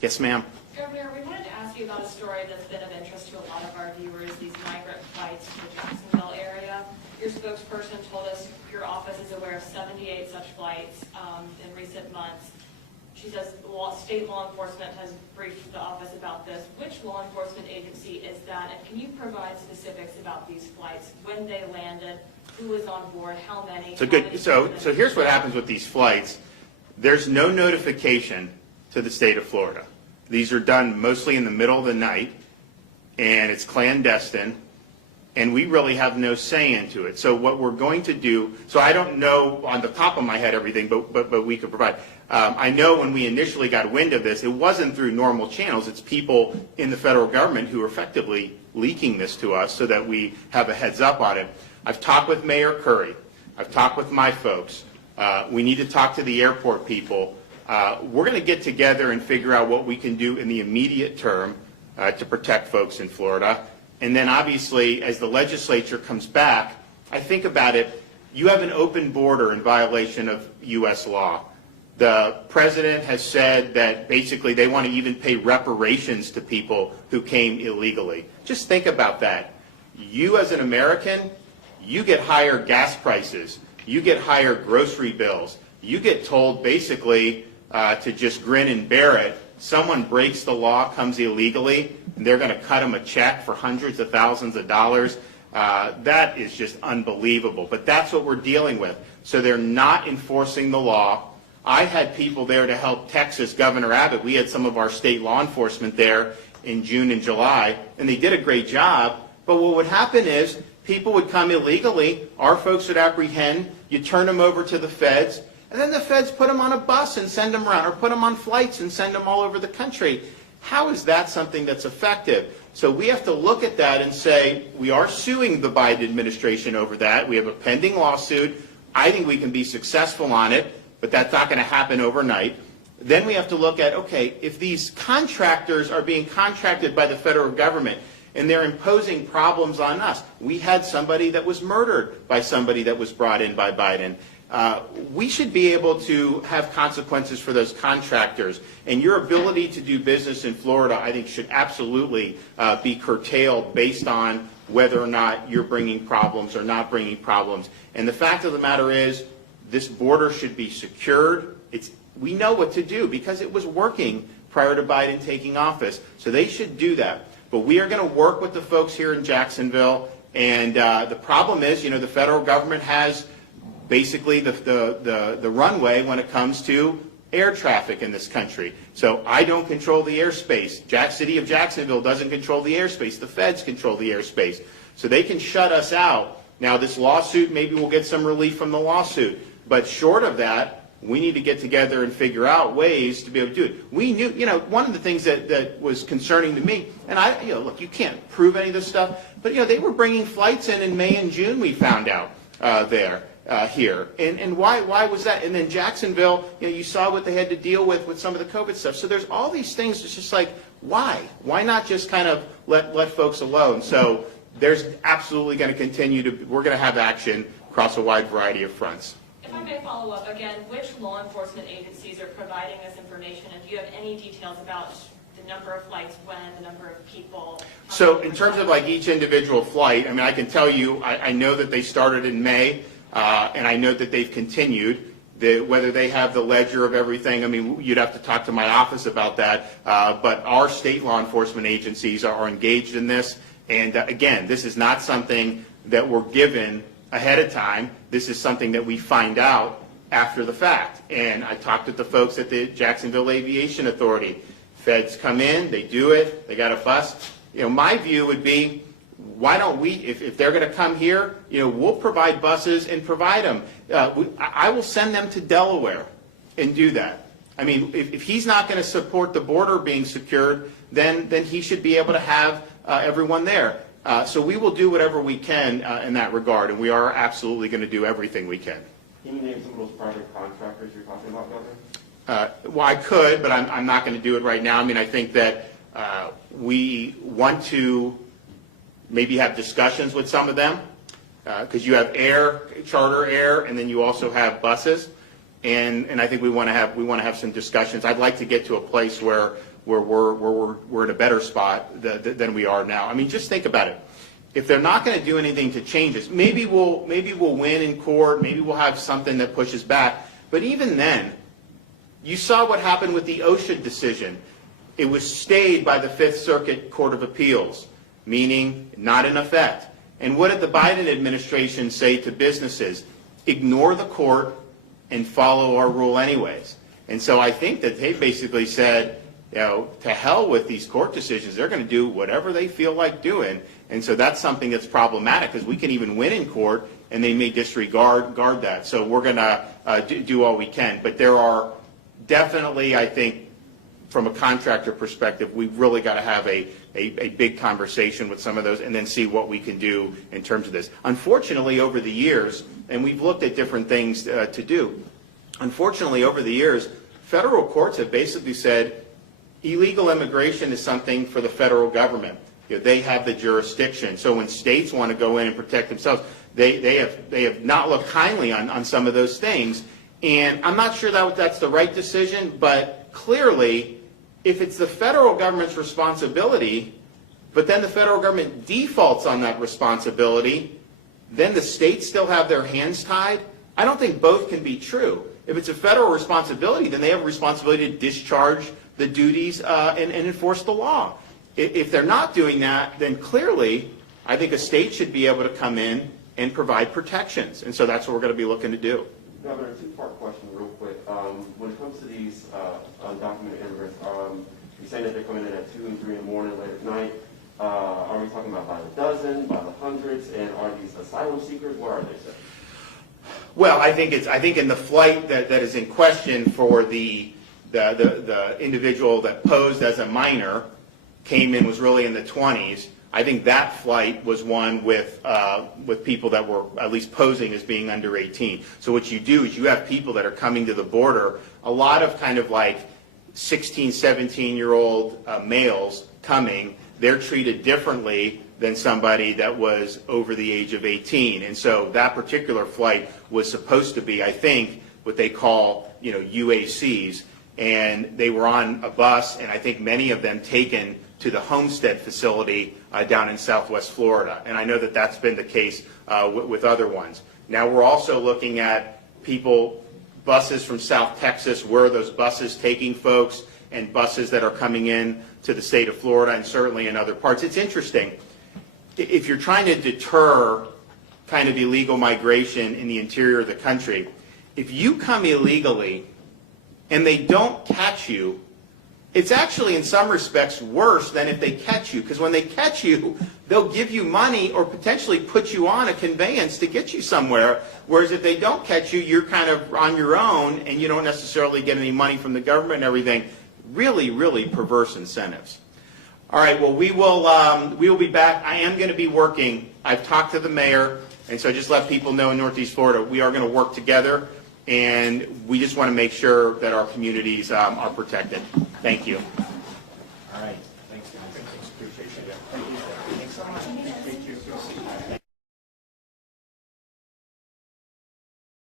Yes, ma'am. Governor, we wanted to ask you about a story that's been of interest to a lot of our viewers, these migrant flights to the Jacksonville area. Your spokesperson told us your office is aware of 78 such flights in recent months. She says state law enforcement has briefed the office about this. Which law enforcement agency is that? And can you provide specifics about these flights, when they landed, who was on board, how many? So here's what happens with these flights. There's no notification to the state of Florida. These are done mostly in the middle of the night, and it's clandestine, and we really have no say into it. So what we're going to do, so I don't know on the top of my head everything, but we could provide. I know when we initially got wind of this, it wasn't through normal channels. It's people in the federal government who are effectively leaking this to us so that we have a heads up on it. I've talked with Mayor Curry. I've talked with my folks. We need to talk to the airport people. We're going to get together and figure out what we can do in the immediate term to protect folks in Florida. And then obviously, as the legislature comes back, I think about it, you have an open border in violation of U.S. law. The president has said that basically they want to even pay reparations to people who came illegally. Just think about that. You as an American, you get higher gas prices. You get higher grocery bills. You get told basically to just grin and bear it. Someone breaks the law, comes illegally, and they're going to cut them a check for hundreds of thousands of dollars. That is just unbelievable. But that's what we're dealing with. So they're not enforcing the law. I had people there to help Texas, Governor Abbott. We had some of our state law enforcement there in June and July, and they did a great job. But what would happen is people would come illegally, our folks would apprehend, you turn them over to the feds, and then the feds put them on a bus and send them around, or put them on flights and send them all over the country. How is that something that's effective? So we have to look at that and say, we are suing the Biden administration over that. We have a pending lawsuit. I think we can be successful on it, but that's not going to happen overnight. Then we have to look at, okay, if these contractors are being contracted by the federal government and they're imposing problems on us. We had somebody that was murdered by somebody that was brought in by Biden. We should be able to have consequences for those contractors. And your ability to do business in Florida, I think, should absolutely be curtailed based on whether or not you're bringing problems or not bringing problems. And the fact of the matter is, this border should be secured. We know what to do because it was working prior to Biden taking office. So they should do that. But we are going to work with the folks here in Jacksonville. And the problem is, the federal government has basically the runway when it comes to air traffic in this country. So I don't control the airspace. City of Jacksonville doesn't control the airspace. The feds control the airspace. So they can shut us out. Now this lawsuit, maybe we'll get some relief from the lawsuit. But short of that, we need to get together and figure out ways to be able to do it. We knew, one of the things that was concerning to me, and look, you can't prove any of this stuff, but they were bringing flights in May and June, we found out here. And why was that? And then Jacksonville, you saw what they had to deal with some of the COVID stuff. So there's all these things. It's just like, why? Why not just kind of let folks alone? So there's absolutely going to continue we're going to have action across a wide variety of fronts. If I may follow up again, which law enforcement agencies are providing this information, and do you have any details about the number of flights, when, the number of people? So in terms of like each individual flight, I mean, I can tell you, I know that they started in May, and I know that they've continued. Whether they have the ledger of everything, I mean, you'd have to talk to my office about that. But our state law enforcement agencies are engaged in this. And again, this is not something that we're given ahead of time. This is something that we find out after the fact. And I talked with the folks at the Jacksonville Aviation Authority. Feds come in, they do it, they got a bus. My view would be, why don't we, if they're going to come here, we'll provide buses and provide them. I will send them to Delaware and do that. I mean, if he's not going to support the border being secured, then he should be able to have everyone there. So we will do whatever we can in that regard, and we are absolutely going to do everything we can. Can you name some of those private contractors you're talking about, Governor? Well, I could, but I'm not going to do it right now. I mean, I think that we want to maybe have discussions with some of them, because you have charter air, and then you also have buses, and I think we want to have some discussions. I'd like to get to a place where where we're in a better spot than we are now. I mean, just think about it. If they're not going to do anything to change this, maybe we'll win in court, maybe we'll have something that pushes back. But even then, you saw what happened with the OSHA decision. It was stayed by the Fifth Circuit Court of Appeals, meaning not in effect. And what did the Biden administration say to businesses? Ignore the court and follow our rule anyways. And so I think that they basically said, to hell with these court decisions. They're going to do whatever they feel like doing. And so that's something that's problematic, because we can even win in court and they may disregard that. So we're going to do all we can. But there are definitely, I think, from a contractor perspective, we've really got to have a big conversation with some of those and then see what we can do in terms of this. Unfortunately, over the years, and we've looked at different things to do, unfortunately, over the years, federal courts have basically said illegal immigration is something for the federal government. They have the jurisdiction. So when states want to go in and protect themselves, they have not looked kindly on some of those things. And I'm not sure that's the right decision, but clearly, if it's the federal government's responsibility, but then the federal government defaults on that responsibility, then the states still have their hands tied. I don't think both can be true. If it's a federal responsibility, then they have a responsibility to discharge the duties and enforce the law. If they're not doing that, then clearly, I think a state should be able to come in and provide protections. And so that's what we're going to be looking to do. Governor, two-part question real quick. When it comes to these undocumented immigrants, you're saying that they're coming in at 2 and 3 in the morning, late at night. Are we talking about by the dozen, by the hundreds, and are these asylum seekers? Where are they, sir? Well, I think in the flight that is in question for the individual that posed as a minor, came in, was really in the 20s. I think that flight was one with people that were at least posing as being under 18. So what you do is you have people that are coming to the border, a lot of kind of like 16, 17-year-old males coming. They're treated differently than somebody that was over the age of 18. And so that particular flight was supposed to be, I think, what they call, UACs. And they were on a bus, and I think many of them taken to the Homestead facility down in Southwest Florida. And I know that that's been the case with other ones. Now we're also looking at buses from South Texas, where are those buses taking folks, and buses that are coming in to the state of Florida and certainly in other parts. It's interesting. If you're trying to deter kind of illegal migration in the interior of the country, if you come illegally and they don't catch you, it's actually in some respects worse than if they catch you, because when they catch you, they'll give you money or potentially put you on a conveyance to get you somewhere, whereas if they don't catch you, you're kind of on your own and you don't necessarily get any money from the government and everything. Really, really perverse incentives. All right, well, we will be back. I am going to be working. I've talked to the mayor, and so just let people know in Northeast Florida, we are going to work together. And we just want to make sure that our communities are protected. Thank you. All right. Thanks, guys. Appreciate it. Thank you so much. Thank you.